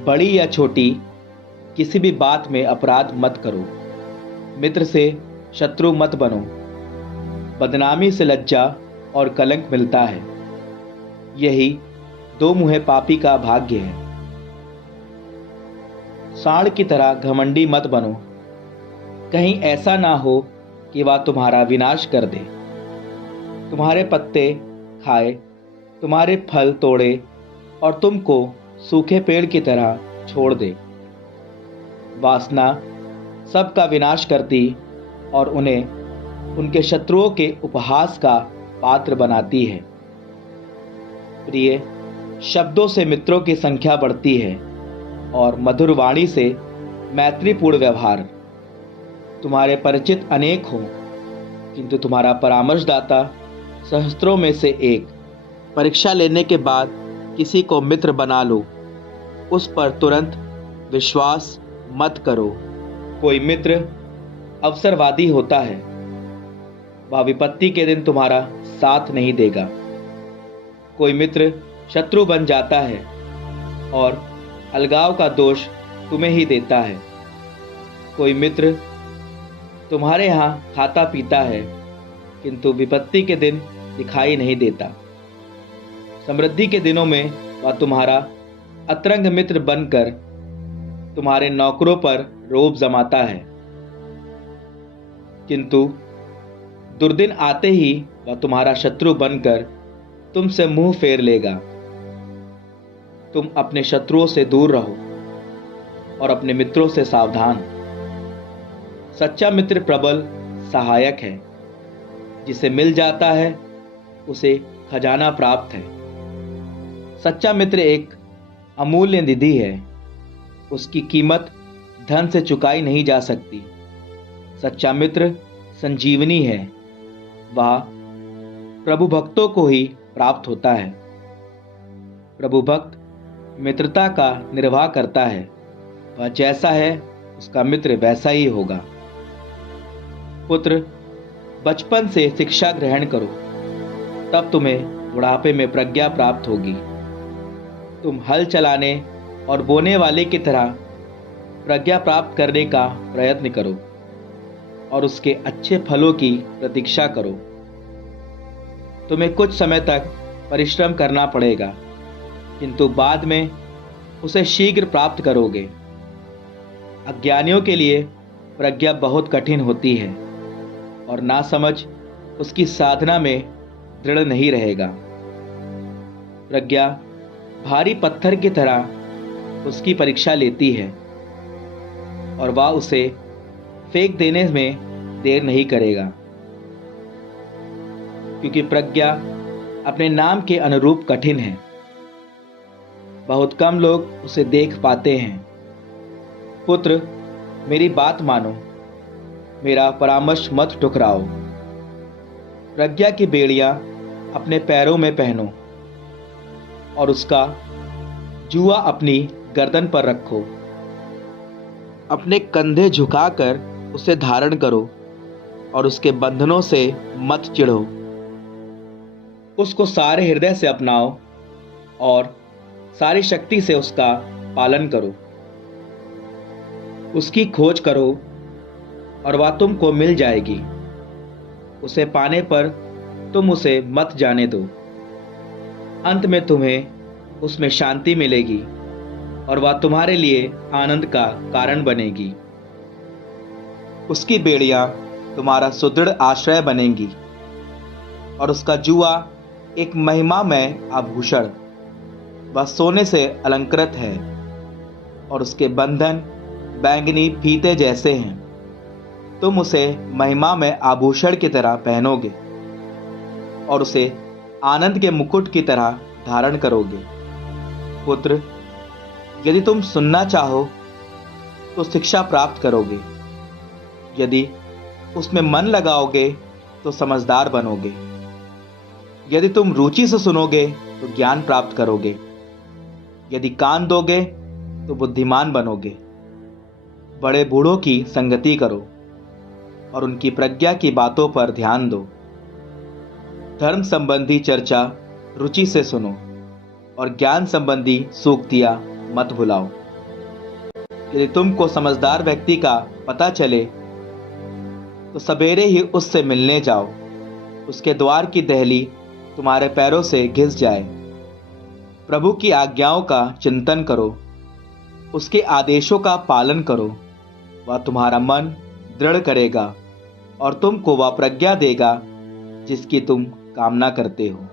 बड़ी या छोटी किसी भी बात में अपराध मत करो। मित्र से शत्रु मत बनो। बदनामी से लज्जा और कलंक मिलता है। यही दो मुँहे पापी का भाग्य है। सांड की तरह घमंडी मत बनो, कहीं ऐसा ना हो कि वह तुम्हारा विनाश कर दे। तुम्हारे पत्ते खाए, तुम्हारे फल तोड़े और तुमको सूखे पेड़ की तरह छोड़ दे। वासना सबका विनाश करती और उन्हें उनके शत्रुओं के उपहास का पात्र बनाती है। प्रिय शब्दों से मित्रों की संख्या बढ़ती है और मधुर वाणी से मैत्रीपूर्ण व्यवहार। तुम्हारे परिचित अनेक हों, किंतु तुम्हारा परामर्शदाता सहस्त्रों में से एक। परीक्षा लेने के बाद किसी को मित्र बना लो, उस पर तुरंत विश्वास मत करो। कोई मित्र अवसरवादी होता है, वह विपत्ति के दिन तुम्हारा साथ नहीं देगा। कोई मित्र शत्रु बन जाता है और अलगाव का दोष तुम्हें ही देता है। कोई मित्र तुम्हारे यहाँ खाता पीता है, किंतु विपत्ति के दिन दिखाई नहीं देता। समृद्धि के दिनों में वह तुम्हारा अतरंग मित्र बनकर तुम्हारे नौकरों पर रोब जमाता है, किंतु दुर्दिन आते ही वह तुम्हारा शत्रु बनकर तुमसे मुंह फेर लेगा। तुम अपने शत्रुओं से दूर रहो और अपने मित्रों से सावधान। सच्चा मित्र प्रबल सहायक है, जिसे मिल जाता है उसे खजाना प्राप्त है। सच्चा मित्र एक अमूल्य निधि है, उसकी कीमत धन से चुकाई नहीं जा सकती। सच्चा मित्र संजीवनी है, वह प्रभु भक्तों को ही प्राप्त होता है। प्रभु भक्त मित्रता का निर्वाह करता है, वह जैसा है उसका मित्र वैसा ही होगा। पुत्र, बचपन से शिक्षा ग्रहण करो, तब तुम्हें बुढ़ापे में प्रज्ञा प्राप्त होगी। तुम हल चलाने और बोने वाले की तरह प्रज्ञा प्राप्त करने का प्रयत्न करो और उसके अच्छे फलों की प्रतीक्षा करो। तुम्हें कुछ समय तक परिश्रम करना पड़ेगा, किंतु बाद में उसे शीघ्र प्राप्त करोगे। अज्ञानियों के लिए प्रज्ञा बहुत कठिन होती है और नासमझ उसकी साधना में दृढ़ नहीं रहेगा। प्रज्ञा भारी पत्थर की तरह उसकी परीक्षा लेती है और वह उसे फेंक देने में देर नहीं करेगा, क्योंकि प्रज्ञा अपने नाम के अनुरूप कठिन है। बहुत कम लोग उसे देख पाते हैं। पुत्र, मेरी बात मानो, मेरा परामर्श मत ठुकराओ। प्रज्ञा की बेड़ियां अपने पैरों में पहनो और उसका जुआ अपनी गर्दन पर रखो। अपने कंधे झुकाकर उसे धारण करो और उसके बंधनों से मत चिढ़ो। उसको सारे हृदय से अपनाओ और सारी शक्ति से उसका पालन करो। उसकी खोज करो और वह तुमको मिल जाएगी। उसे पाने पर तुम उसे मत जाने दो। अंत में तुम्हें उसमें शांति मिलेगी और वह तुम्हारे लिए आनंद का कारण बनेगी। उसकी बेड़ियां तुम्हारा सुदृढ़ आश्रय बनेंगी और उसका जुआ एक महिमामय आभूषण। वह सोने से अलंकृत है और उसके बंधन बैंगनी फीते जैसे हैं। तुम उसे महिमामय आभूषण की तरह पहनोगे और उसे आनंद के मुकुट की तरह धारण करोगे। पुत्र, यदि तुम सुनना चाहो तो शिक्षा प्राप्त करोगे। यदि उसमें मन लगाओगे तो समझदार बनोगे। यदि तुम रुचि से सुनोगे तो ज्ञान प्राप्त करोगे। यदि कान दोगे तो बुद्धिमान बनोगे। बड़े बूढ़ों की संगति करो और उनकी प्रज्ञा की बातों पर ध्यान दो। धर्म संबंधी चर्चा रुचि से सुनो और ज्ञान संबंधी सूक्तियां मत भुलाओ। यदि तुमको समझदार व्यक्ति का पता चले तो सवेरे ही उससे मिलने जाओ। उसके द्वार की दहली तुम्हारे पैरों से घिस जाए। प्रभु की आज्ञाओं का चिंतन करो, उसके आदेशों का पालन करो। वह तुम्हारा मन दृढ़ करेगा और तुमको वह प्रज्ञा देगा जिसकी तुम कामना करते हो।